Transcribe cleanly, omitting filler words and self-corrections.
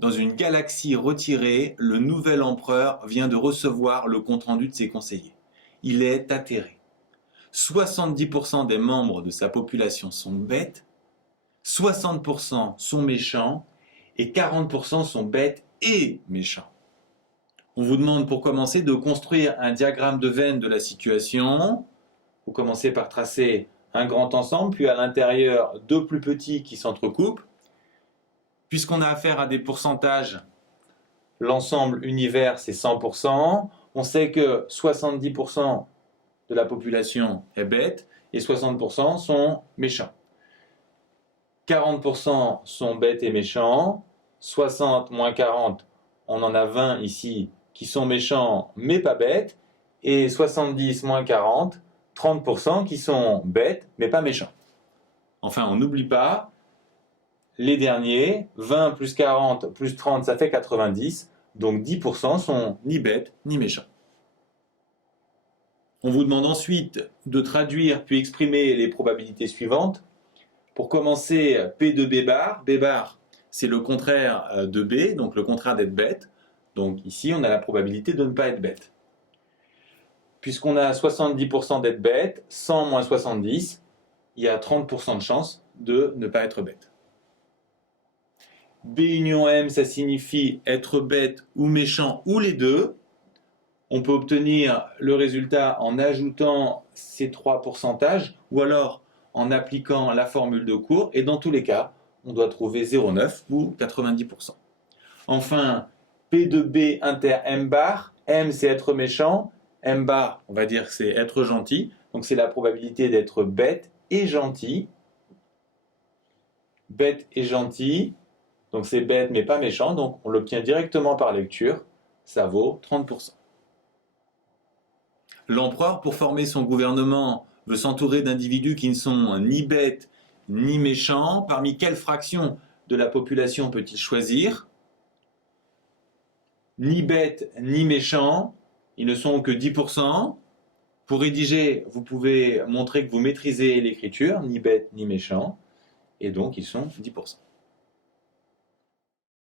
Dans une galaxie retirée, le nouvel empereur vient de recevoir le compte-rendu de ses conseillers. Il est atterré. 70% des membres de sa population sont bêtes, 60% sont méchants et 40% sont bêtes et méchants. On vous demande pour commencer de construire un diagramme de veine de la situation. Vous commencez par tracer un grand ensemble, puis à l'intérieur deux plus petits qui s'entrecoupent. Puisqu'on a affaire à des pourcentages, l'ensemble univers c'est 100%. On sait que 70% de la population est bête et 60% sont méchants. 40% sont bêtes et méchants. 60 moins 40, on en a 20 ici qui sont méchants mais pas bêtes. Et 70 moins 40, 30% qui sont bêtes mais pas méchants. Enfin, on n'oublie pas les derniers, 20 plus 40 plus 30, ça fait 90. Donc 10% sont ni bêtes ni méchants. On vous demande ensuite de traduire puis exprimer les probabilités suivantes. Pour commencer, P de B bar. B bar, c'est le contraire de B, donc le contraire d'être bête. Donc ici, on a la probabilité de ne pas être bête. Puisqu'on a 70% d'être bête, 100 moins 70, il y a 30% de chance de ne pas être bête. B union M, ça signifie être bête ou méchant ou les deux. On peut obtenir le résultat en ajoutant ces trois pourcentages ou alors en appliquant la formule de cours. Et dans tous les cas, on doit trouver 0,9 ou 90%. Enfin, P de B inter M bar. M, c'est être méchant. M bar, on va dire que c'est être gentil. Donc c'est la probabilité d'être bête et gentil. Bête et gentil. Donc c'est bête mais pas méchant. Donc on l'obtient directement par lecture. Ça vaut 30%. L'empereur, pour former son gouvernement, veut s'entourer d'individus qui ne sont ni bêtes ni méchants. Parmi quelles fractions de la population peut-il choisir? Ni bêtes ni méchants, ils ne sont que 10%. Pour rédiger, vous pouvez montrer que vous maîtrisez l'écriture, ni bêtes ni méchants, et donc ils sont 10%.